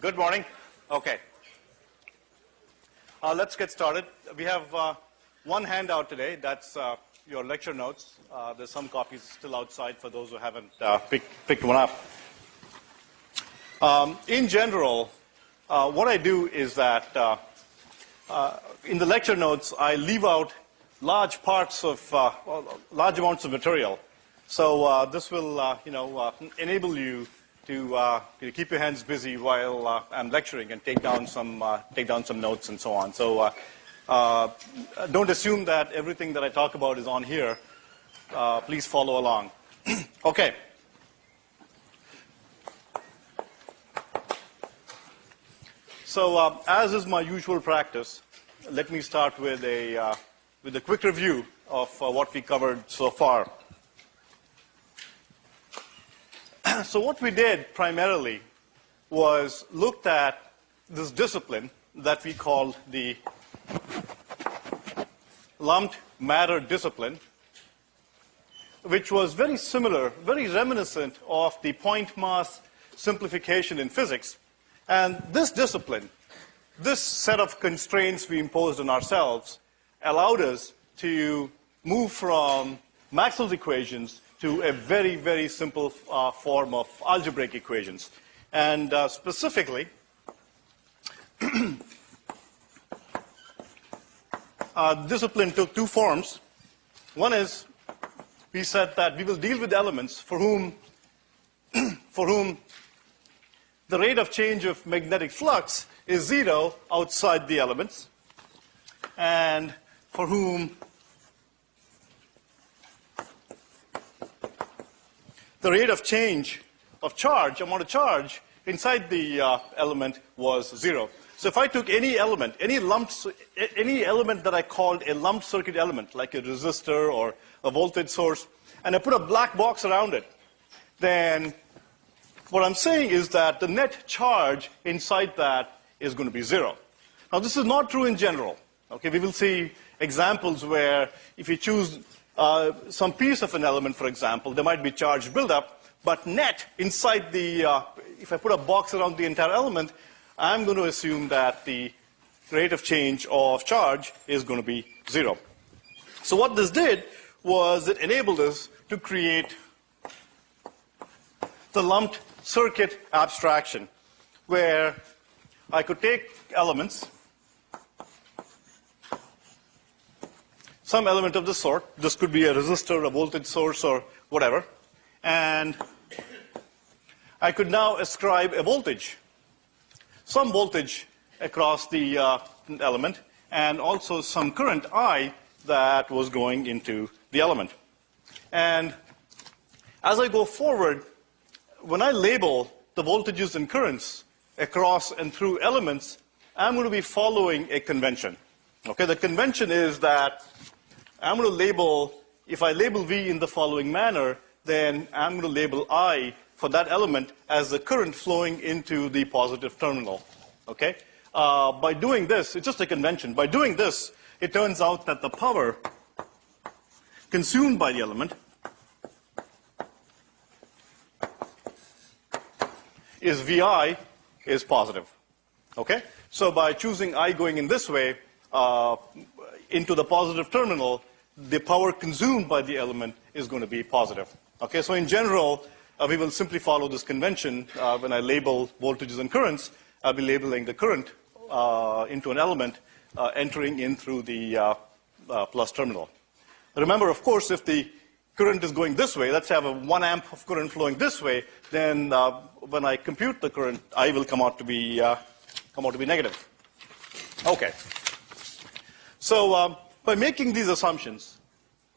Good morning. Okay. Let's get started. We have one handout today. That's your lecture notes. There's some copies still outside for those who haven't picked one up. In general, what I do is that in the lecture notes, I leave out large parts of, large amounts of material. So this will, enable you to keep your hands busy while I'm lecturing and take down some notes and so on. So don't assume that everything that I talk about is on here. Please follow along. Okay. So as is my usual practice, let me start with a quick review of what we covered so far. So what we did primarily was looked at this discipline that we called the lumped matter discipline, which was very similar, very reminiscent of the point mass simplification in physics. And this discipline, this set of constraints we imposed on ourselves, allowed us to move from Maxwell's equations to a very, very simple form of algebraic equations. And specifically, discipline took two forms. One is, we said that we will deal with elements for whom the rate of change of magnetic flux is 0 outside the elements, and for whom the rate of change of charge, amount of charge, inside the element was 0. So if I took any element, any element that I called a lumped circuit element, like a resistor or a voltage source, and I put a black box around it, then what I'm saying is that the net charge inside that is going to be 0. Now, this is not true in general. Okay, we will see examples where if you choose some piece of an element, for example, there might be charge buildup, but net inside the, if I put a box around the entire element, I'm going to assume that the rate of change of charge is going to be 0. So what this did was it enabled us to create the lumped circuit abstraction, where I could take elements, some element of this sort. This could be a resistor, a voltage source, or whatever. And I could now ascribe a voltage, some voltage across the element, and also some current I that was going into the element. And as I go forward, when I label the voltages and currents across and through elements, I'm going to be following a convention. Okay, the convention is that I'm going to label, if I label V in the following manner, then I'm going to label I for that element as the current flowing into the positive terminal. Okay? By doing this, it's just a convention. By doing this, it turns out that the power consumed by the element is VI is positive. Okay? So by choosing I going in this way into the positive terminal, the power consumed by the element is going to be positive. Okay, so in general, we will simply follow this convention. When I label voltages and currents, I'll be labeling the current into an element entering in through the plus terminal. Remember, of course, if the current is going this way, let's have a 1 amp of current flowing this way, then when I compute the current, I will come out to be negative. Okay. So by making these assumptions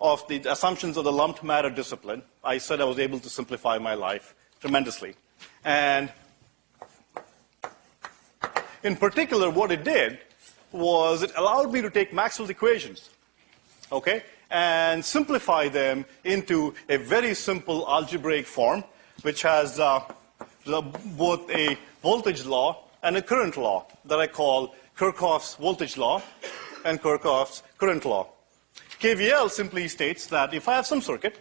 of the lumped matter discipline, I said I was able to simplify my life tremendously. And in particular, what it did was it allowed me to take Maxwell's equations, okay, and simplify them into a very simple algebraic form, which has both a voltage law and a current law that I call Kirchhoff's voltage law and Kirchhoff's current law. KVL simply states that if I have some circuit,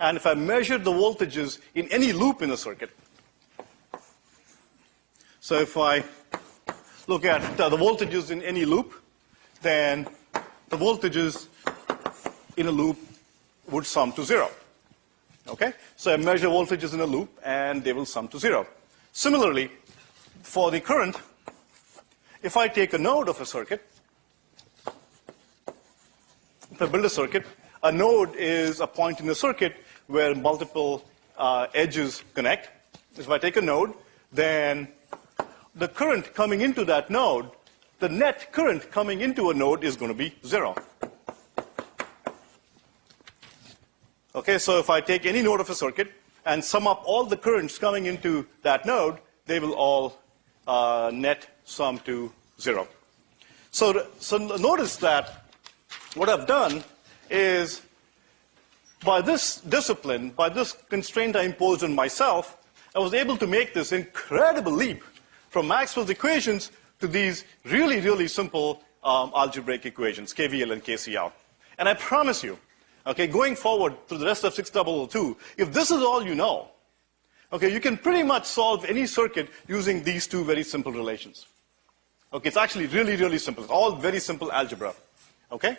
and if I measure the voltages in any loop in the circuit, So if I look at the voltages in any loop, then the voltages in a loop would sum to 0. Okay? So I measure voltages in a loop, and they will sum to 0. Similarly, for the current, if I take a node of a circuit, if I build a circuit, a node is a point in the circuit where multiple edges connect. If I take a node, then the current coming into that node, the net current coming into a node is going to be 0. Okay, so if I take any node of a circuit and sum up all the currents coming into that node, they will all net sum to 0. So notice that what I've done is, by this discipline, by this constraint I imposed on myself, I was able to make this incredible leap from Maxwell's equations to these really, really simple algebraic equations, KVL and KCL. And I promise you, okay, going forward through the rest of 6002, if this is all you know, okay, you can pretty much solve any circuit using these two very simple relations. Okay, it's actually really, really simple. It's all very simple algebra. Okay?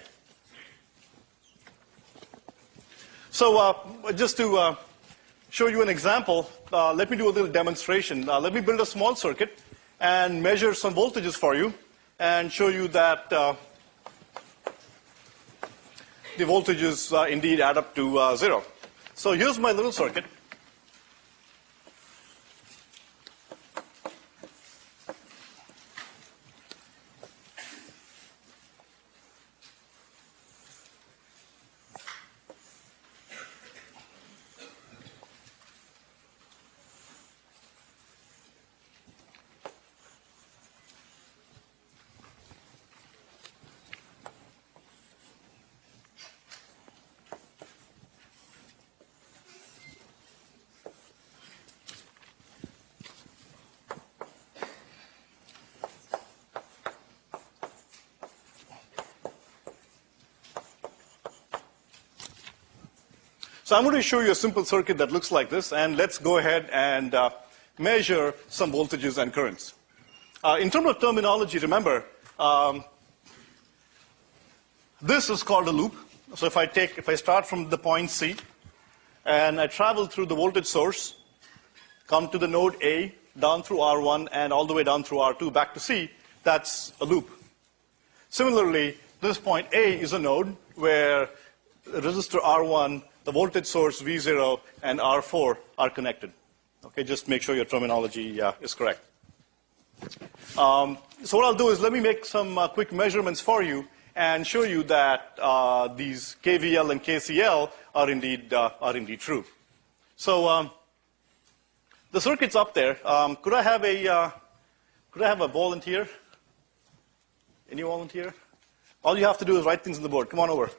So just to show you an example, let me do a little demonstration. Let me build a small circuit and measure some voltages for you and show you that the voltages indeed add up to 0. So here's my little circuit. So I'm going to show you a simple circuit that looks like this, and let's go ahead and measure some voltages and currents. In terms of terminology, remember, this is called a loop. So if I start from the point C, and I travel through the voltage source, come to the node A, down through R1, and all the way down through R2, back to C, that's a loop. Similarly, this point A is a node where the resistor R1, the voltage source V0, and R4 are connected. Okay, just make sure your terminology is correct. So what I'll do is let me make some quick measurements for you and show you that these KVL and KCL are indeed true. So the circuit's up there. Could I have a volunteer? Any volunteer? All you have to do is write things on the board. Come on over.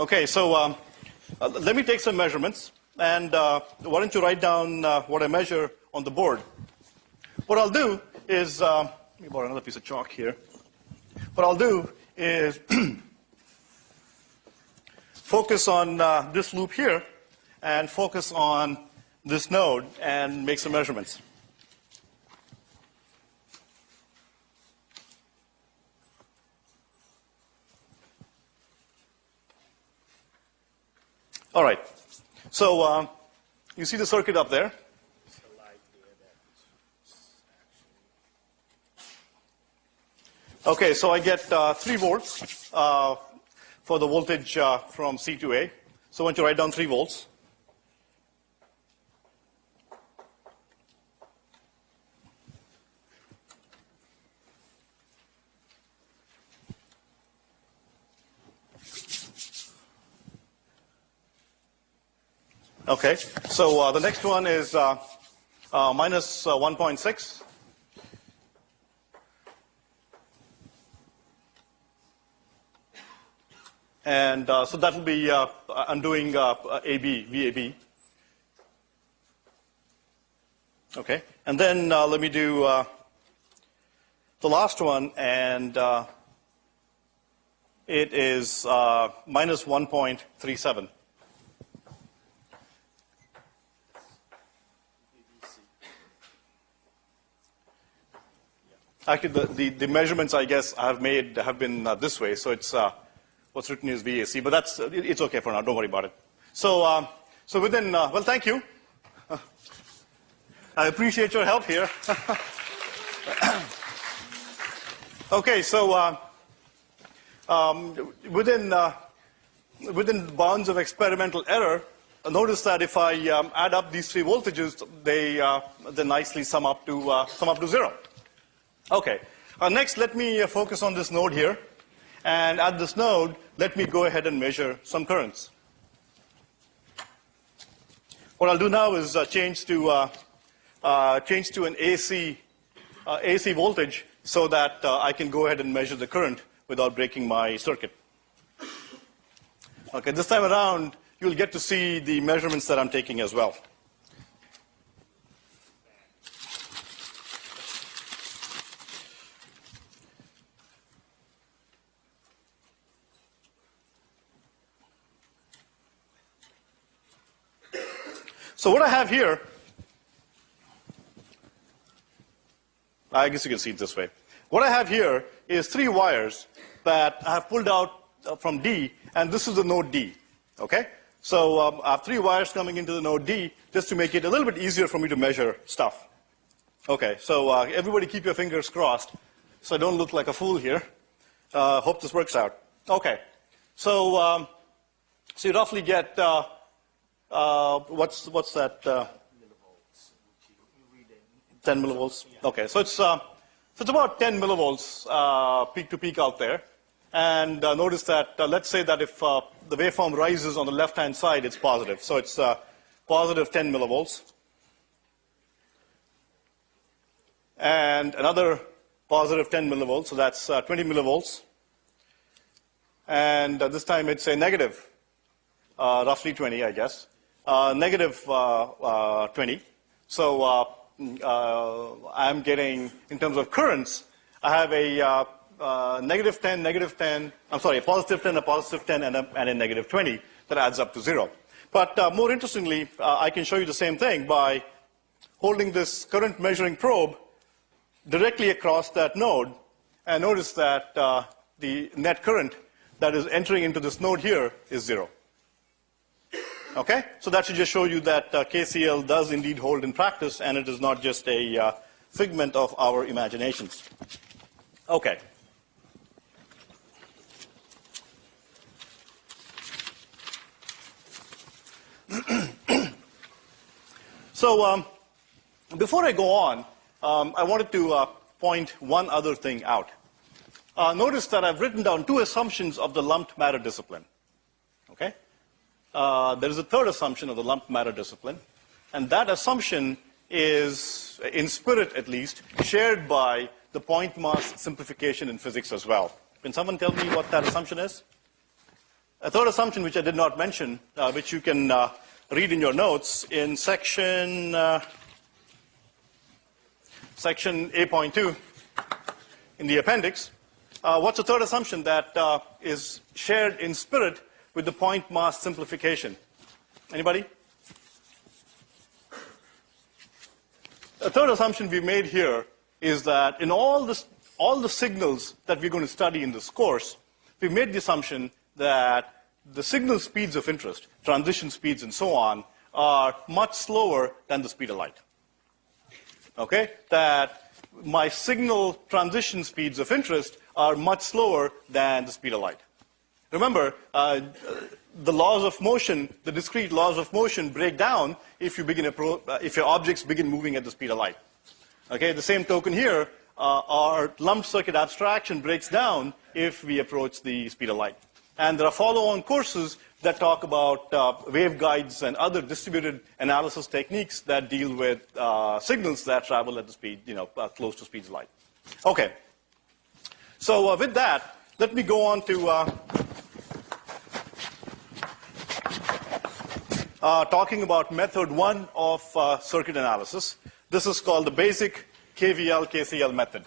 Okay, so let me take some measurements, and why don't you write down what I measure on the board. What I'll do is, let me borrow another piece of chalk here. What I'll do is focus on this loop here, and focus on this node, and make some measurements. All right, so you see the circuit up there? Okay, so I get 3 volts for the voltage from C to A. So I want you to write down 3 volts. Okay, so the next one is minus 1.6. And so that will be, I'm doing AB, VAB. Okay, and then let me do the last one, and it is minus 1.37. Actually, the measurements, I guess, I have made have been this way. So it's what's written is VAC, but it's okay for now. Don't worry about it. So, so within, well, thank you. I appreciate your help here. Okay, so within bounds of experimental error, notice that if I add up these three voltages, they nicely sum up to 0. Okay. Next, let me focus on this node here, and at this node, let me go ahead and measure some currents. What I'll do now is change to an AC voltage so that I can go ahead and measure the current without breaking my circuit. Okay, this time around, you'll get to see the measurements that I'm taking as well. So what I have here, I guess you can see it this way. What I have here is 3 wires that I have pulled out from D, and this is the node D, okay? So I have 3 wires coming into the node D just to make it a little bit easier for me to measure stuff. Okay, so everybody keep your fingers crossed so I don't look like a fool here. Hope this works out. Okay, so you roughly get, what's that? Millivolts. 10 millivolts? Okay, so it's about 10 millivolts peak to peak out there. And notice that, let's say that if the waveform rises on the left-hand side, it's positive. So it's positive 10 millivolts. And another positive 10 millivolts, so that's 20 millivolts. And this time it's a negative, roughly 20, I guess. Negative 20. So I'm getting, in terms of currents, I have a negative 10, I'm sorry, a positive 10, a positive 10, and a negative 20 that adds up to 0. But more interestingly, I can show you the same thing by holding this current measuring probe directly across that node, and notice that the net current that is entering into this node here is 0. Okay? So that should just show you that KCL does indeed hold in practice, and it is not just a figment of our imaginations. Okay. So before I go on, I wanted to point one other thing out. Notice that I've written down 2 assumptions of the lumped matter discipline. Okay? There is a third assumption of the lumped matter discipline, and that assumption is, in spirit at least, shared by the point mass simplification in physics as well. Can someone tell me what that assumption is? A third assumption, which I did not mention, which you can read in your notes in section A.2 in the appendix. What's the third assumption that is shared in spirit with the point mass simplification? Anybody? A third assumption we made here is that in all the signals that we're going to study in this course, we made the assumption that the signal speeds of interest, transition speeds and so on, are much slower than the speed of light. Okay? That my signal transition speeds of interest are much slower than the speed of light. Remember, the laws of motion, the discrete laws of motion break down if your objects begin moving at the speed of light. Okay, the same token here, our lumped circuit abstraction breaks down if we approach the speed of light. And there are follow-on courses that talk about waveguides and other distributed analysis techniques that deal with signals that travel at the speed, close to speeds of light. Okay. So with that, let me go on to talking about method 1 of circuit analysis. This is called the basic KVL KCL method.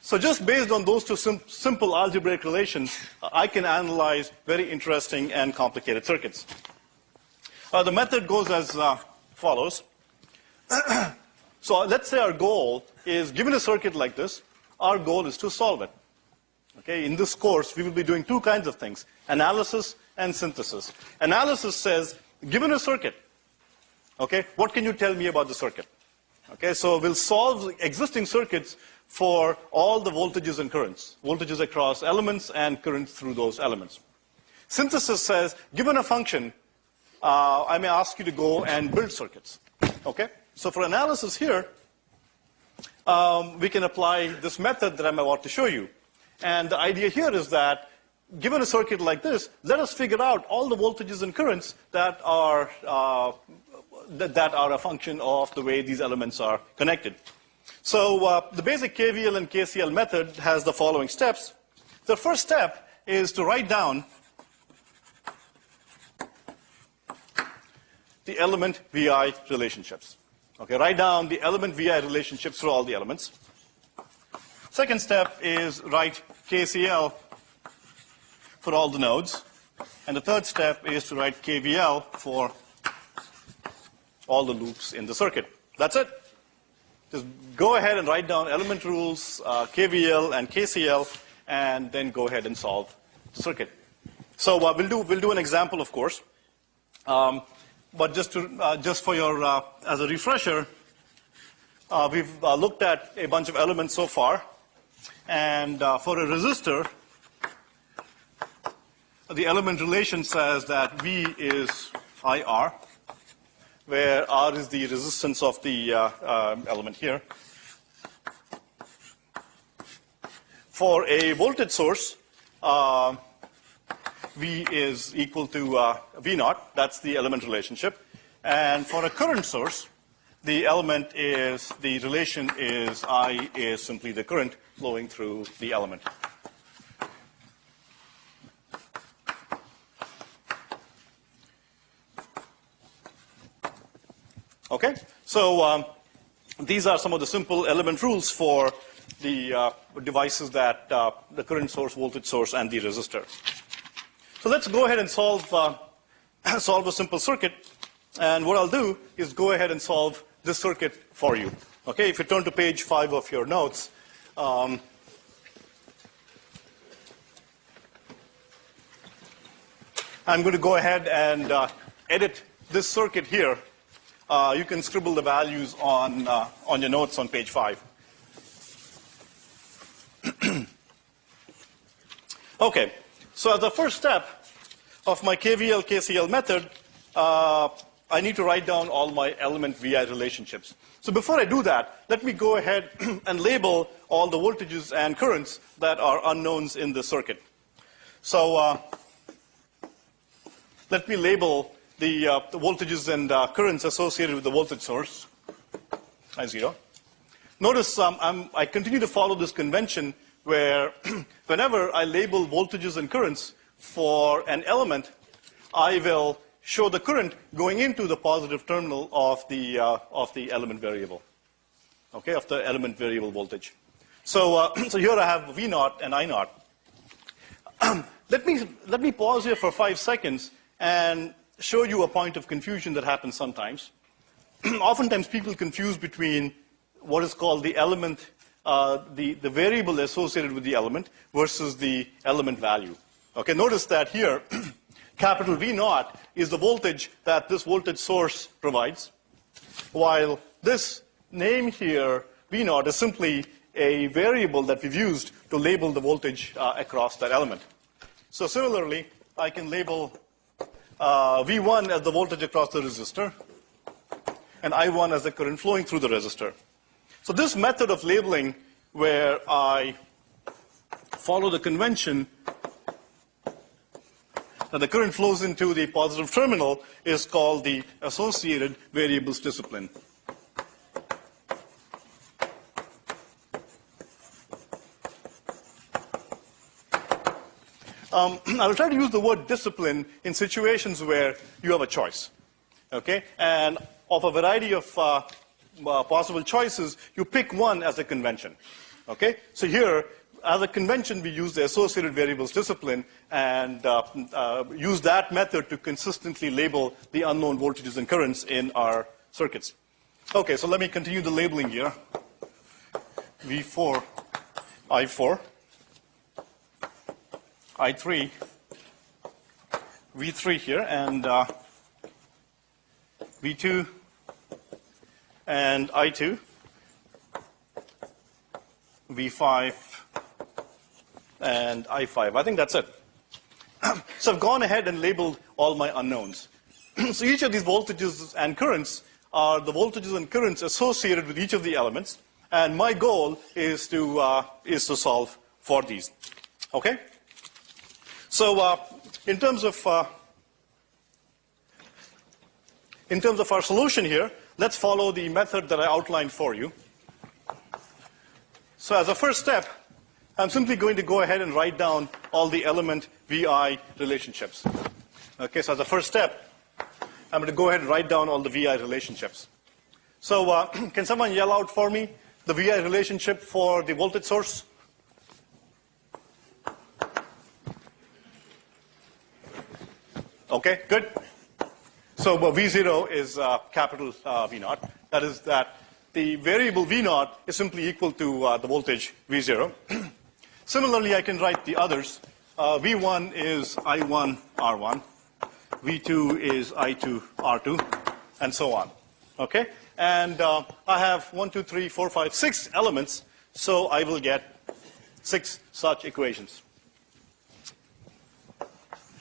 So just based on those 2 simple algebraic relations, I can analyze very interesting and complicated circuits. The method goes as follows. So let's say our goal is, given a circuit like this, our goal is to solve it. Okay, in this course, we will be doing two kinds of things, analysis and synthesis. Analysis says, given a circuit, okay, what can you tell me about the circuit? Okay, so we'll solve existing circuits for all the voltages and currents, voltages across elements and currents through those elements. Synthesis says, given a function, I may ask you to go and build circuits. Okay, so for analysis here, we can apply this method that I'm about to show you. And the idea here is that, given a circuit like this, let us figure out all the voltages and currents that are a function of the way these elements are connected. So the basic KVL and KCL method has the following steps. The first step is to write down the element VI relationships. Okay, write down the element VI relationships for all the elements. Second step is write KCL for all the nodes. And the third step is to write KVL for all the loops in the circuit. That's it. Just go ahead and write down element rules, KVL and KCL, and then go ahead and solve the circuit. So we'll do an example, of course. But just for your as a refresher, we've looked at a bunch of elements so far, and for a resistor, the element relation says that V is IR, where R is the resistance of the element here. For a voltage source, V is equal to V naught. That's the element relationship. And for a current source, the relation is I is simply the current flowing through the element. Okay, so these are some of the simple element rules for the devices that the current source, voltage source, and the resistor. So let's go ahead and solve a simple circuit. And what I'll do is go ahead and solve this circuit for you. Okay, if you turn to page 5 of your notes, I'm going to go ahead and edit this circuit here. You can scribble the values on your notes on page 5. Okay, so as the first step of my KVL KCL method, I need to write down all my element VI relationships. So before I do that, let me go ahead and label all the voltages and currents that are unknowns in the circuit. So let me label the voltages and currents associated with the voltage source, I0. Notice I continue to follow this convention where whenever I label voltages and currents for an element, I will show the current going into the positive terminal of the element variable, okay, of the element variable voltage. So so here I have V naught and I naught. Let me pause here for 5 seconds and show you a point of confusion that happens sometimes. Oftentimes people confuse between what is called the element, the variable associated with the element versus the element value. Okay, notice that here, capital V naught is the voltage that this voltage source provides, while this name here, V naught, is simply a variable that we've used to label the voltage across that element. So similarly, I can label V1 as the voltage across the resistor, and I1 as the current flowing through the resistor. So this method of labeling, where I follow the convention that the current flows into the positive terminal, is called the associated variables discipline. I will try to use the word discipline in situations where you have a choice, okay? And of a variety of possible choices, you pick one as a convention, okay? So here, as a convention, we use the associated variables discipline and use that method to consistently label the unknown voltages and currents in our circuits. Okay, so let me continue the labeling here. V4, I4, I3, V3 here, and V2 and I2, V5 and I5. I think that's it. So I've gone ahead and labeled all my unknowns. So each of these voltages and currents are the voltages and currents associated with each of the elements, and my goal is to solve for these. Okay? So in terms of our solution here, let's follow the method that I outlined for you. So as a first step, I'm simply going to go ahead and write down all the element VI relationships. Okay, so as a first step, I'm going to go ahead and write down all the VI relationships. So can someone yell out for me the VI relationship for the voltage source? Okay, good. So V0 is capital V0. That is that the variable V0 is simply equal to the voltage V0. Similarly, I can write the others. V1 is I1 R1. V2 is I2 R2, and so on. Okay? And I have 1, 2, 3, 4, 5, 6 elements, so I will get 6 such equations.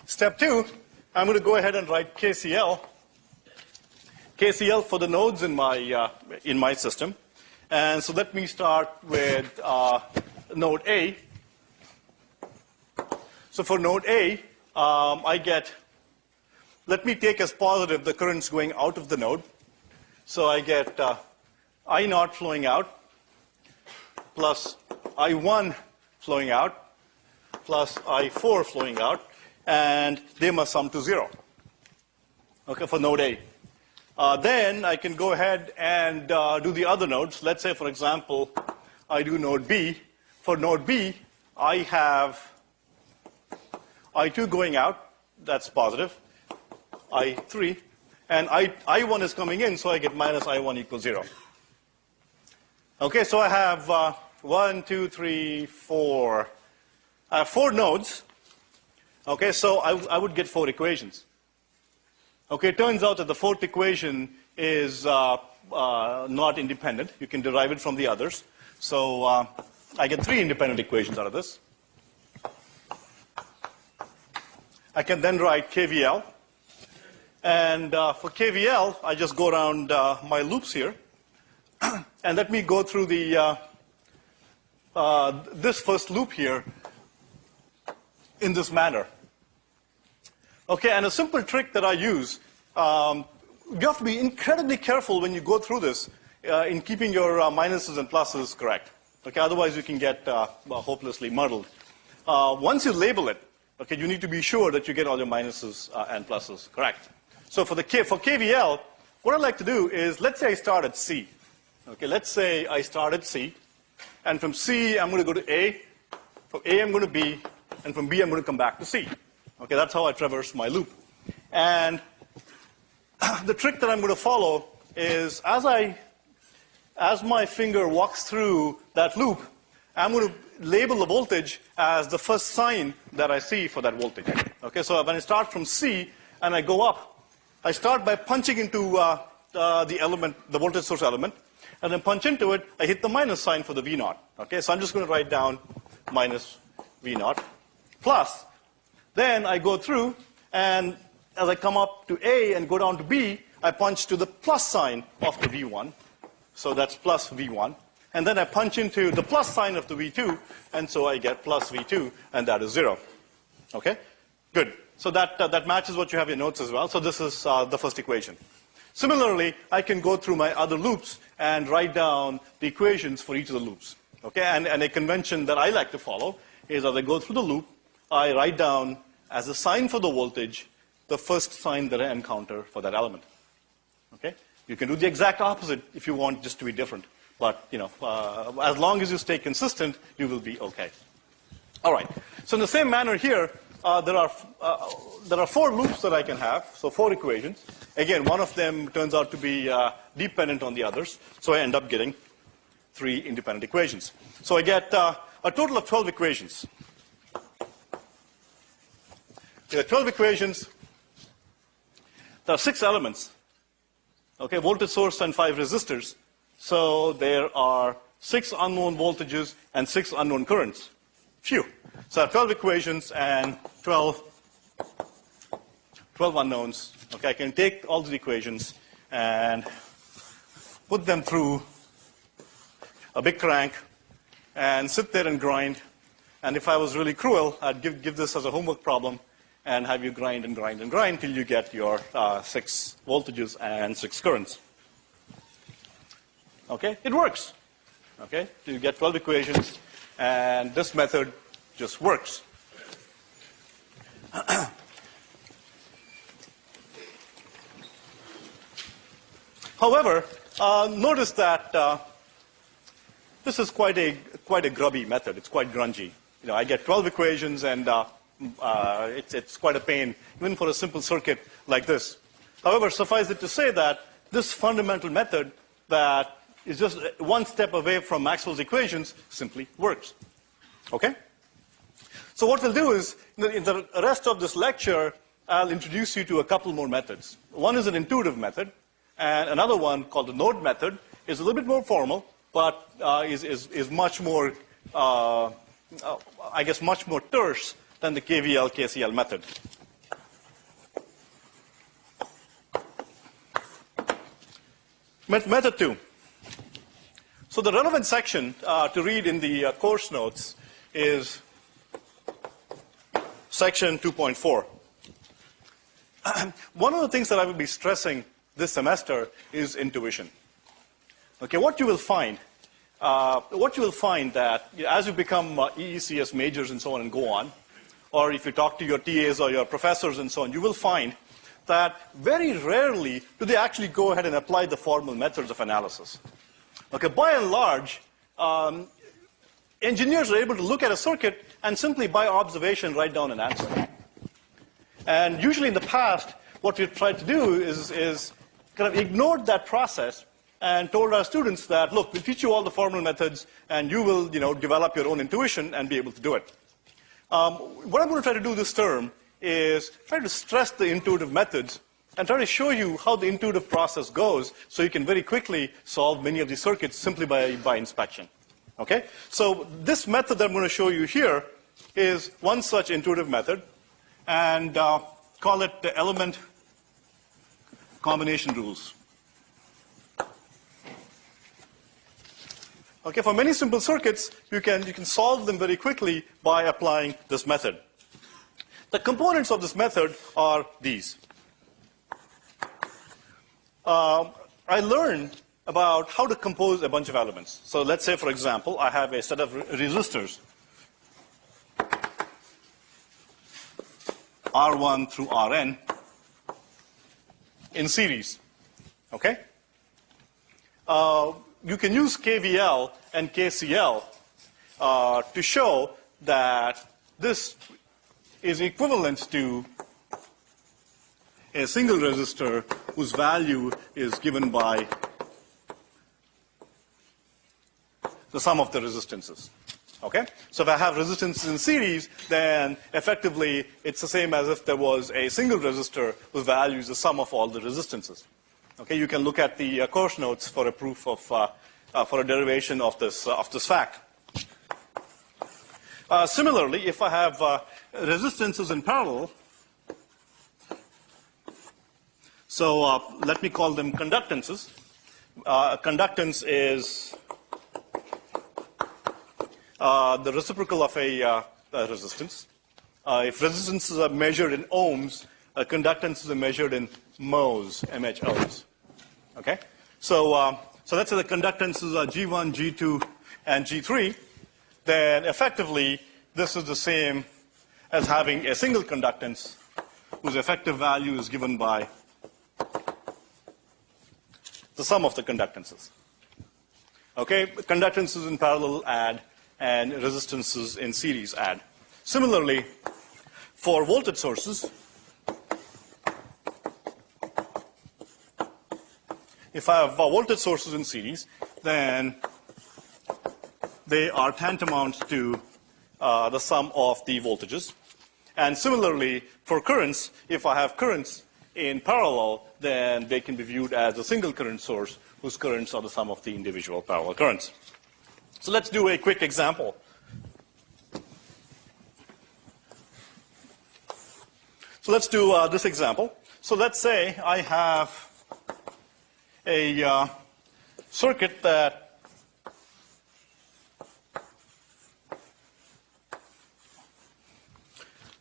Step 2, I'm going to go ahead and write KCL. KCL for the nodes in my system. And so let me start with node A. So for node A, I get, let me take as positive the currents going out of the node. So I get I0 flowing out plus I1 flowing out plus I4 flowing out, and they must sum to 0. Okay, for node A. Then I can go ahead and do the other nodes. Let's say, for example, I do node B. For node B, I have I2 going out, that's positive, I3, and I1 is coming in, so I get minus I1 equals 0. Okay, so I have 1, 2, 3, 4. I have 4 nodes. Okay, so I would get 4 equations. Okay, it turns out that the 4th equation is not independent. You can derive it from the others. So I get 3 independent equations out of this. I can then write KVL. And for KVL, I just go around my loops here. And let me go through the this first loop here in this manner. Okay, and a simple trick that I use, you have to be incredibly careful when you go through this in keeping your minuses and pluses correct. Okay, otherwise you can get hopelessly muddled. Once you label it, okay, you need to be sure that you get all your minuses and pluses correct. So for KVL, what I like to do is, let's say I start at C. Okay, let's say I start at C, and from C I'm going to go to A, from A I'm going to B, and from B I'm going to come back to C. Okay, that's how I traverse my loop. And the trick that I'm going to follow is, as my finger walks through that loop, I'm going to label the voltage as the first sign that I see for that voltage. Okay, so when I start from C and I go up, I start by punching into the element, the voltage source element, and then punch into it, I hit the minus sign for the V0. Okay, so I'm just going to write down minus V0 plus. Then I go through, and as I come up to A and go down to B, I punch to the plus sign of the V1. So that's plus V1. And then I punch into the plus sign of the V2, and so I get plus V2, and that is 0. Okay? Good. So that matches what you have in your notes as well. So this is the first equation. Similarly, I can go through my other loops and write down the equations for each of the loops. Okay? And a convention that I like to follow is, as I go through the loop, I write down as a sign for the voltage the first sign that I encounter for that element. Okay? You can do the exact opposite if you want just to be different. But, you know, as long as you stay consistent, you will be okay. All right. So in the same manner here, there are 4 loops that I can have, so 4 equations. Again, one of them turns out to be dependent on the others, so I end up getting 3 independent equations. So I get a total of 12 equations. There are 12 equations. There are 6 elements. Okay, voltage source and 5 resistors. So there are 6 unknown voltages and 6 unknown currents. Phew. So I have 12 equations and 12 unknowns. Okay, I can take all these equations and put them through a big crank and sit there and grind. And if I was really cruel, I'd give this as a homework problem and have you grind and grind and grind till you get your 6 voltages and 6 currents. Okay, it works. Okay, you get 12 equations, and this method just works. However, notice that this is quite a grubby method. It's quite grungy. You know, I get 12 equations, and it's quite a pain, even for a simple circuit like this. However, suffice it to say that this fundamental method that is just one step away from Maxwell's equations simply works. Okay? So what we'll do is, in the rest of this lecture, I'll introduce you to a couple more methods. One is an intuitive method, and another one called the node method is a little bit more formal, but is much more, I guess, much more terse than the KVL, KCL method. Method 2. So the relevant section to read in the course notes is section 2.4. One of the things that I will be stressing this semester is intuition. Okay, what you will find that as you become EECS majors and so on and go on, or if you talk to your TAs or your professors and so on, you will find that very rarely do they actually go ahead and apply the formal methods of analysis. Okay, by and large, engineers are able to look at a circuit and simply by observation write down an answer. And usually in the past, what we've tried to do is kind of ignored that process and told our students that, look, we'll teach you all the formal methods and you will, develop your own intuition and be able to do it. What I'm going to try to do this term is try to stress the intuitive methods and try to show you how the intuitive process goes so you can very quickly solve many of these circuits simply by inspection. Okay? So this method that I'm going to show you here is one such intuitive method, and call it the element combination rules. Okay, for many simple circuits, you can solve them very quickly by applying this method. The components of this method are these. I learned about how to compose a bunch of elements. So let's say, for example, I have a set of resistors, R1 through Rn, in series. Okay? You can use KVL and KCL to show that this is equivalent to a single resistor whose value is given by the sum of the resistances. Okay? So if I have resistances in series, then effectively it's the same as if there was a single resistor whose value is the sum of all the resistances. Okay? You can look at the course notes for a proof of, for a derivation of this fact. Similarly, if I have resistances in parallel, so let me call them conductances. Conductance is the reciprocal of a resistance. If resistances are measured in ohms, conductances are measured in mhos, MHOs. Okay? So let's say the conductances are G1, G2, and G3. Then effectively, this is the same as having a single conductance whose effective value is given by the sum of the conductances. Okay? Conductances in parallel add, and resistances in series add. Similarly, for voltage sources, if I have voltage sources in series, then they are tantamount to the sum of the voltages. And similarly, for currents, if I have currents in parallel, then they can be viewed as a single current source whose currents are the sum of the individual parallel currents. So let's do a quick example. So let's do this example. So let's say I have a circuit that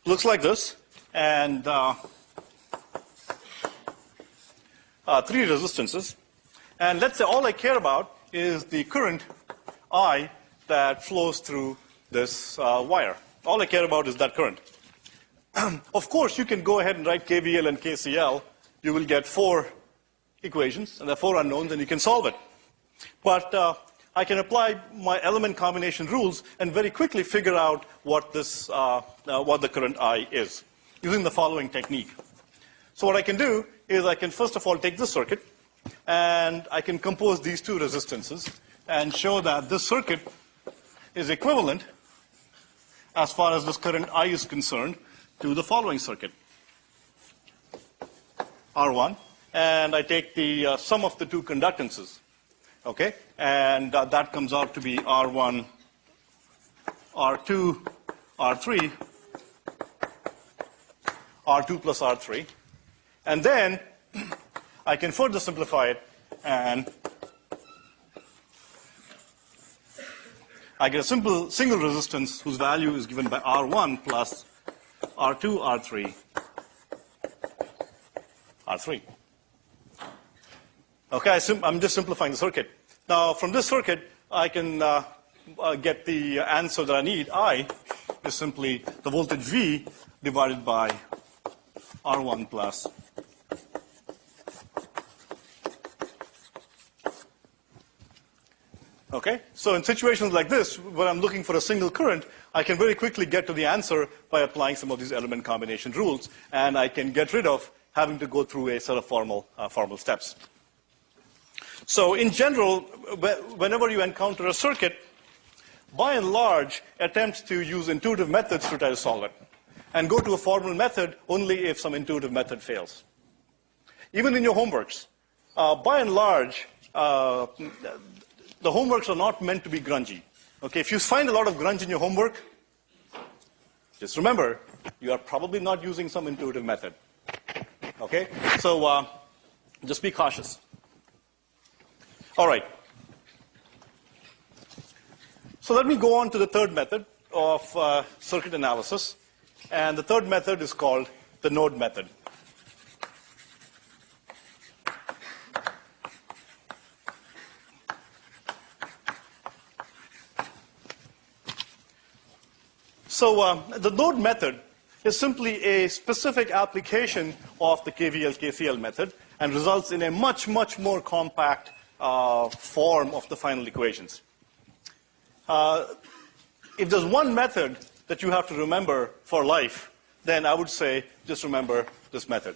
looks like this, and 3 resistances. And let's say all I care about is the current I that flows through this wire. All I care about is that current. Of course, you can go ahead and write KVL and KCL. You will get 4 equations, and there are 4 unknowns, and you can solve it. But I can apply my element combination rules and very quickly figure out what the current I is using the following technique. So what I can do is I can first of all take this circuit, and I can compose these 2 resistances and show that this circuit is equivalent, as far as this current I is concerned, to the following circuit, R1, and I take the sum of the 2 conductances, okay? And that comes out to be R1, R2, R3, R2 plus R3. And then I can further simplify it, and I get a single resistance whose value is given by R1 plus R2, R3, R3. Okay, I'm just simplifying the circuit. Now, from this circuit, I can get the answer that I need. I is simply the voltage V divided by R1 plus Okay? So in situations like this, when I'm looking for a single current, I can very quickly get to the answer by applying some of these element combination rules, and I can get rid of having to go through a set of formal steps. So in general, whenever you encounter a circuit, by and large, attempt to use intuitive methods to try to solve it, and go to a formal method only if some intuitive method fails. Even in your homeworks, by and large, the homeworks are not meant to be grungy. Okay, if you find a lot of grunge in your homework, just remember, you are probably not using some intuitive method. Okay, so just be cautious. All right. So let me go on to the third method of circuit analysis. And the third method is called the node method. So the node method is simply a specific application of the KVL, KCL method and results in a much, much more compact form of the final equations. If there's one method that you have to remember for life, then I would say just remember this method.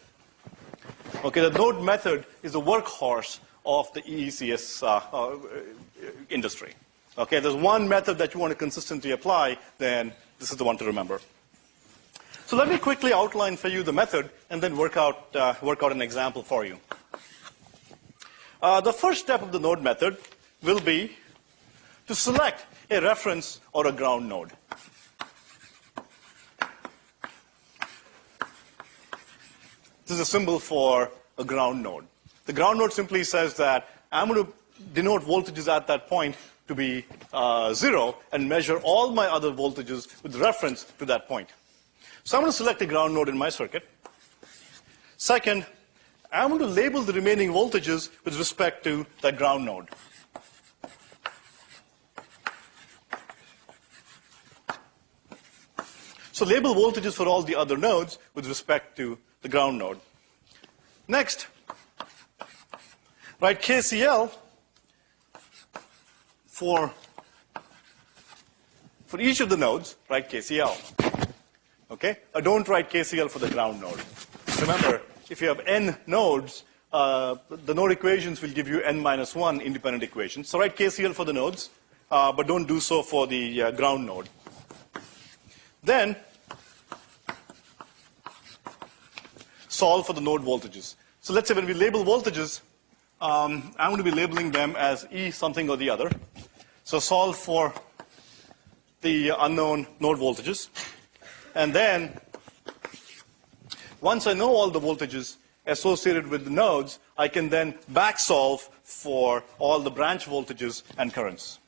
Okay, the node method is the workhorse of the EECS industry. Okay, if there's one method that you want to consistently apply, then this is the one to remember. So let me quickly outline for you the method and then work out an example for you. The first step of the node method will be to select a reference or a ground node. This is a symbol for a ground node. The ground node simply says that I'm going to denote voltages at that point to be 0 and measure all my other voltages with reference to that point. So I'm going to select a ground node in my circuit. Second, I'm going to label the remaining voltages with respect to that ground node. So label voltages for all the other nodes with respect to the ground node. Next, write KCL for each of the nodes, write KCL. Okay? Don't write KCL for the ground node. Remember, if you have n nodes, the node equations will give you n minus 1 independent equations. So write KCL for the nodes, but don't do so for the ground node. Then, solve for the node voltages. So let's say when we label voltages, I'm going to be labeling them as E something or the other. So solve for the unknown node voltages. And then, once I know all the voltages associated with the nodes, I can then back solve for all the branch voltages and currents.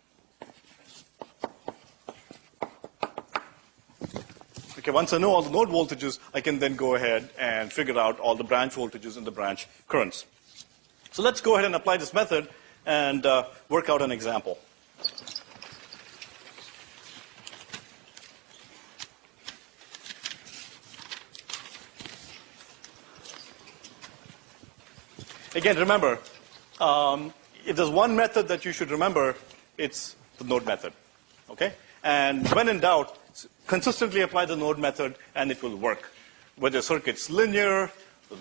Okay, once I know all the node voltages, I can then go ahead and figure out all the branch voltages and the branch currents. So let's go ahead and apply this method and work out an example. Again, remember, if there's one method that you should remember, it's the node method. Okay? And when in doubt, consistently apply the node method and it will work. Whether the circuit's linear,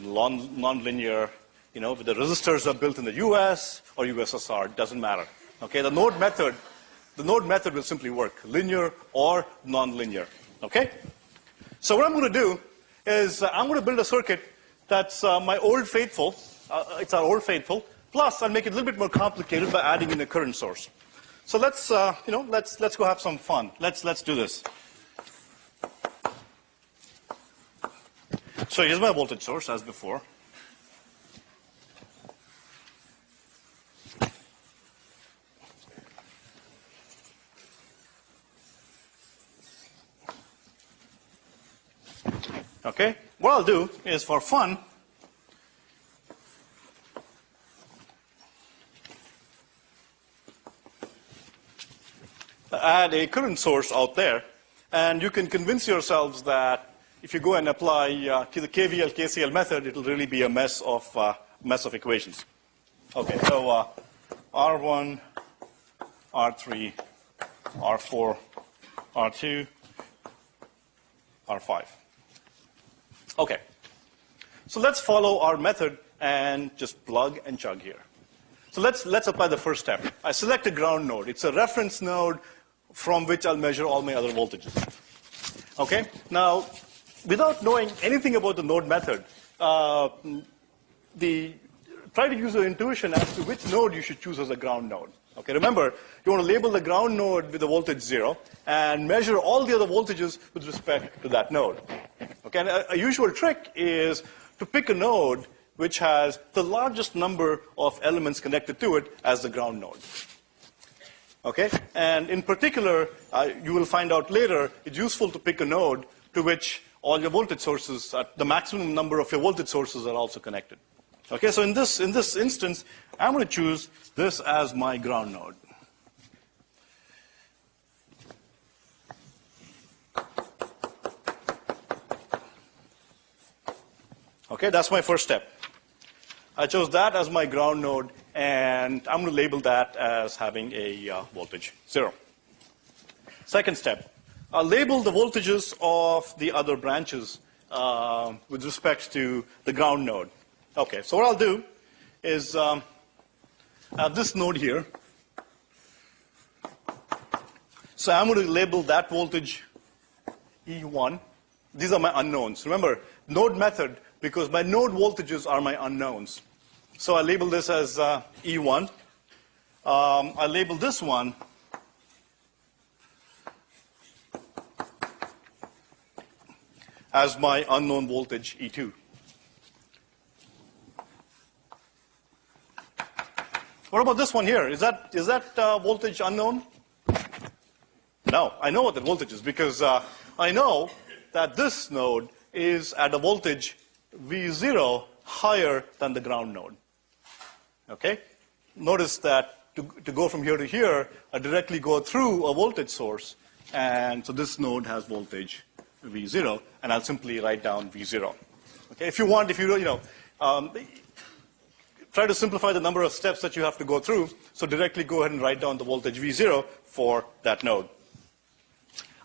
non-linear, whether the resistors are built in the US or USSR, doesn't matter. Okay? The node method will simply work, linear or non-linear. Okay? So what I'm going to do is I'm going to build a circuit that's my old faithful. It's our old faithful. Plus, I'll make it a little bit more complicated by adding in a current source. So let's go have some fun. Let's do this. So here's my voltage source as before. Okay. What I'll do is, for fun, add a current source out there, and you can convince yourselves that if you go and apply the KVL, KCL method, it will really be a mess of equations. Okay, so R1, R3, R4, R2, R5. Okay, so let's follow our method and just plug and chug here. So let's apply the first step. I select a ground node. It's a reference node from which I'll measure all my other voltages. Okay? Now, without knowing anything about the node method, try to use your intuition as to which node you should choose as a ground node. Okay? Remember, you want to label the ground node with the voltage 0 and measure all the other voltages with respect to that node. Okay? And a usual trick is to pick a node which has the largest number of elements connected to it as the ground node. Okay? And in particular, you will find out later, it's useful to pick a node to which all your voltage sources, the maximum number of your voltage sources are also connected. Okay? So in this instance, I'm going to choose this as my ground node. Okay? That's my first step. I chose that as my ground node, and I'm going to label that as having a voltage 0. Second step, I'll label the voltages of the other branches with respect to the ground node. Okay, so what I'll do is I have this node here. So I'm going to label that voltage E1. These are my unknowns. Remember, node method, because my node voltages are my unknowns. So I label this as E1. I label this one as my unknown voltage E2. What about this one here? Is that voltage unknown? No, I know what the voltage is because I know that this node is at a voltage V0 higher than the ground node. Okay? Notice that to go from here to here, I directly go through a voltage source, and so this node has voltage V0, and I'll simply write down V0. Okay? If you try to simplify the number of steps that you have to go through, so directly go ahead and write down the voltage V0 for that node.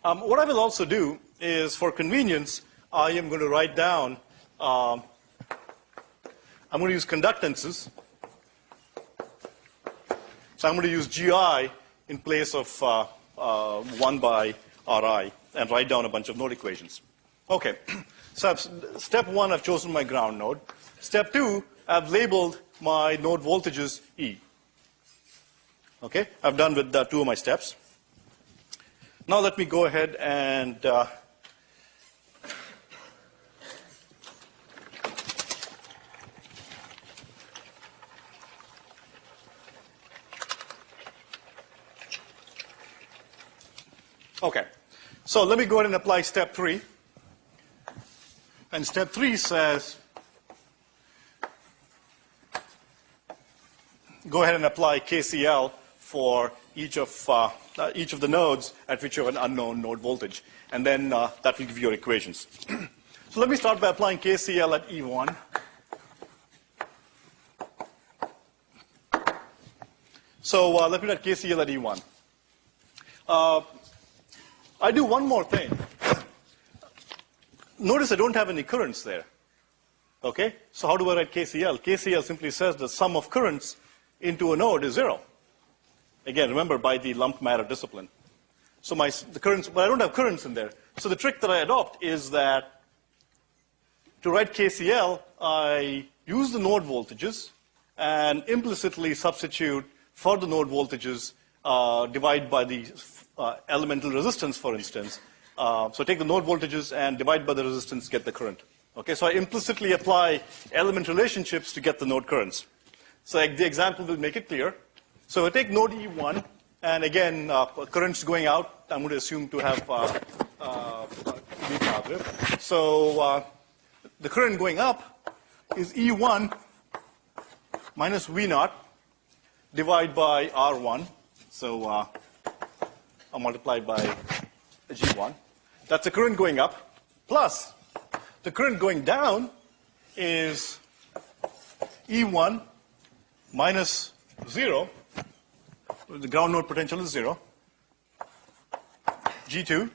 What I will also do is, for convenience, I am going to write down, I'm going to use conductances. So I'm going to use GI in place of 1 by RI and write down a bunch of node equations. Okay, so step 1, I've chosen my ground node. Step 2, I've labeled my node voltages E. Okay, I've done with 2 of my steps. Now let me go ahead and okay, so let me go ahead and apply step 3. And step 3 says, go ahead and apply KCL for each of the nodes at which you have an unknown node voltage. And then that will give you your equations. So let me start by applying KCL at E1. So let me write KCL at E1. I do one more thing. Notice I don't have any currents there. Okay? So how do I write KCL? KCL simply says the sum of currents into a node is 0. Again, remember, by the lumped matter discipline. So the currents, but I don't have currents in there. So the trick that I adopt is that to write KCL, I use the node voltages and implicitly substitute for the node voltages, divide by the elemental resistance, for instance. So take the node voltages and divide by the resistance, get the current. Okay, so I implicitly apply element relationships to get the node currents. So the example will make it clear. So I take node E1, and again, currents going out, I'm going to assume to have be positive. So the current going up is E1 minus V0 divided by R1. So I'll multiply by G1. That's the current going up, plus the current going down is E1 minus 0. The ground node potential is 0. G2.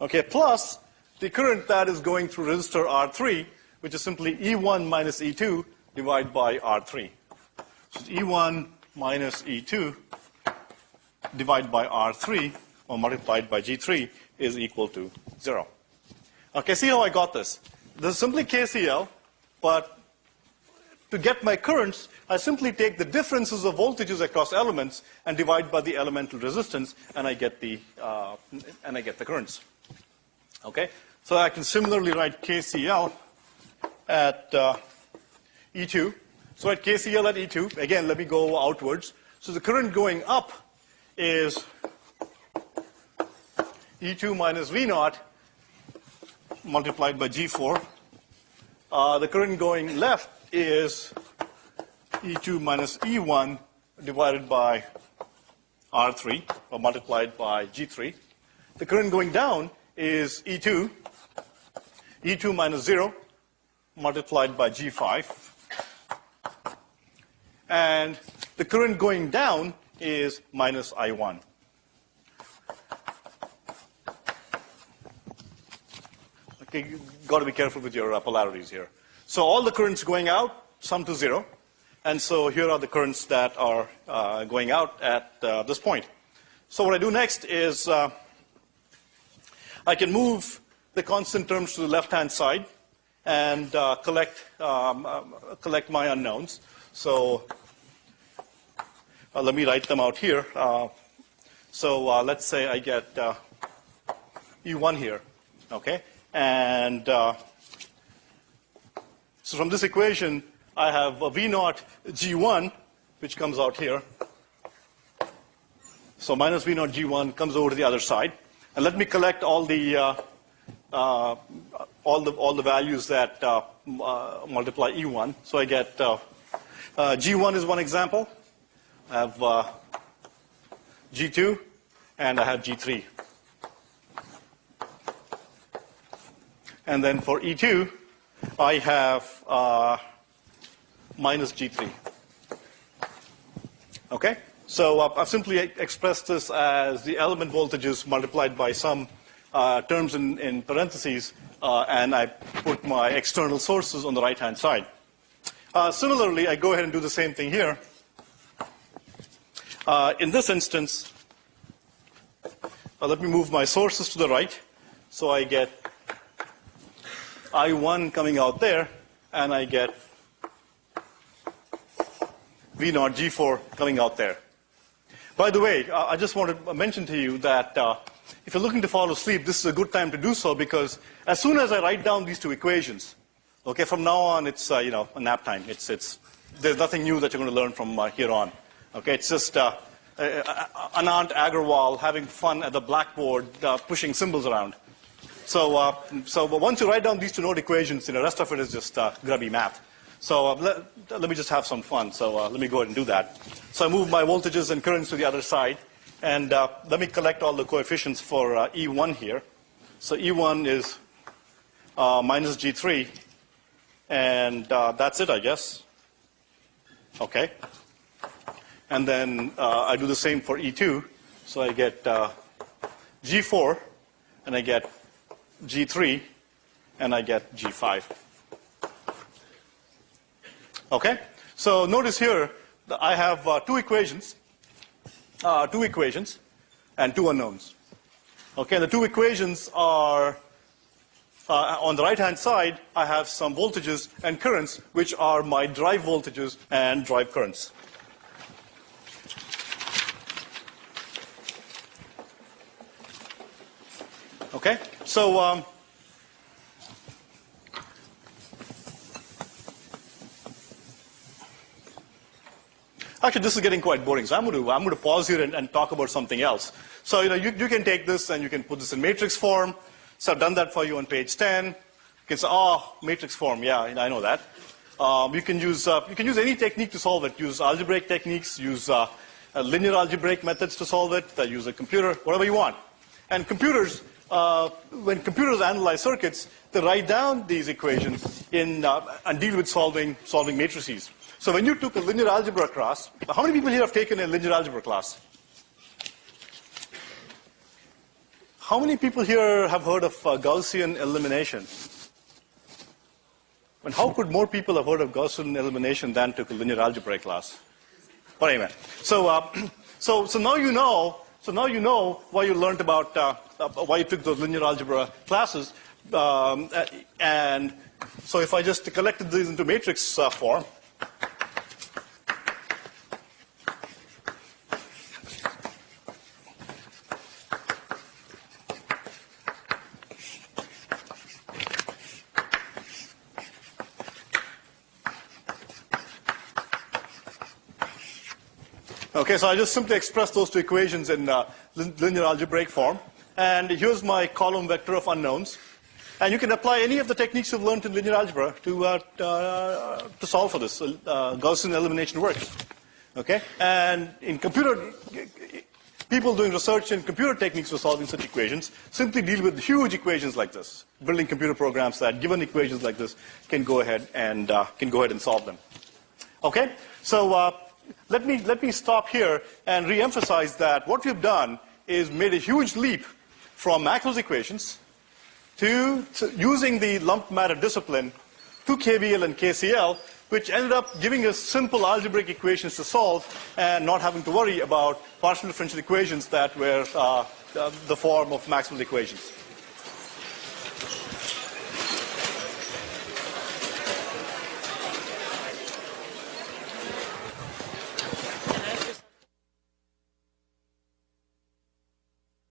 Okay, plus the current that is going through resistor R3, which is simply E1 minus E2 divided by R3. So E1 minus E2 divided by R3, or multiplied by G3, is equal to 0. Okay, see how I got this? This is simply KCL, but to get my currents, I simply take the differences of voltages across elements and divide by the elemental resistance, and I get the currents. Okay, so I can similarly write KCL at E2. So at KCL at E2, again, let me go outwards. So the current going up is E2 minus V0 multiplied by G4. The current going left is E2 minus E1 divided by R3, or multiplied by G3. The current going down is E2 minus 0 multiplied by G5. And the current going down is minus I1. Okay, you've got to be careful with your polarities here. So all the currents going out sum to 0. And so here are the currents that are going out at this point. So what I do next is I can move the constant terms to the left-hand side and collect my unknowns. So let me write them out here. So let's say I get E1 here, okay? And so from this equation, I have a V0 G1, which comes out here. So minus V0 G1 comes over to the other side. And let me collect all the values that multiply E1. So I get G1 is one example. I have G2, and I have G3. And then for E2, I have minus G3. Okay? So I've simply expressed this as the element voltages multiplied by some terms in parentheses, and I put my external sources on the right-hand side. Similarly, I go ahead and do the same thing here. In this instance, let me move my sources to the right. So I get I1 coming out there, and I get V0 G4 coming out there. By the way, I just want to mention to you that if you're looking to fall asleep, this is a good time to do so, because as soon as I write down these two equations, okay, from now on it's a nap time. There's nothing new that you're going to learn from here on. Okay, it's just Anant Agarwal having fun at the blackboard, pushing symbols around. So once you write down these two node equations, the rest of it is just grubby math. So let me just have some fun. So let me go ahead and do that. So I move my voltages and currents to the other side, and let me collect all the coefficients for E1 here. So E1 is minus G3, and that's it, I guess. Okay. And then I do the same for E2. So I get G4, and I get G3, and I get G5. Okay? So notice here that I have two equations, and two unknowns. Okay, the two equations are, on the right-hand side, I have some voltages and currents, which are my drive voltages and drive currents. Okay, so actually, this is getting quite boring, so I'm going to pause here and talk about something else. So you can take this and you can put this in matrix form. So I've done that for you on page 10. You can say, oh, matrix form, yeah, I know that. You can use any technique to solve it. Use algebraic techniques, use linear algebraic methods to solve it. Use a computer, whatever you want. And computers, when computers analyze circuits, they write down these equations and deal with solving matrices. So when you took a linear algebra class, how many people here have taken a linear algebra class? How many people here have heard of Gaussian elimination? And how could more people have heard of Gaussian elimination than took a linear algebra class? But anyway, so now you know. So now you know why you learned about why you took those linear algebra classes. And so if I just collected these into matrix form. Okay, so I just simply express those two equations in linear algebraic form. And here's my column vector of unknowns. And you can apply any of the techniques you've learned in linear algebra to solve for this. Gaussian elimination works. Okay? And in people doing research in computer techniques for solving such equations simply deal with huge equations like this. Building computer programs that, given equations like this, can go ahead and solve them. Okay? So let me stop here and re-emphasize that what we've done is made a huge leap from Maxwell's equations to using the lumped matter discipline to KVL and KCL, which ended up giving us simple algebraic equations to solve and not having to worry about partial differential equations that were the form of Maxwell's equations.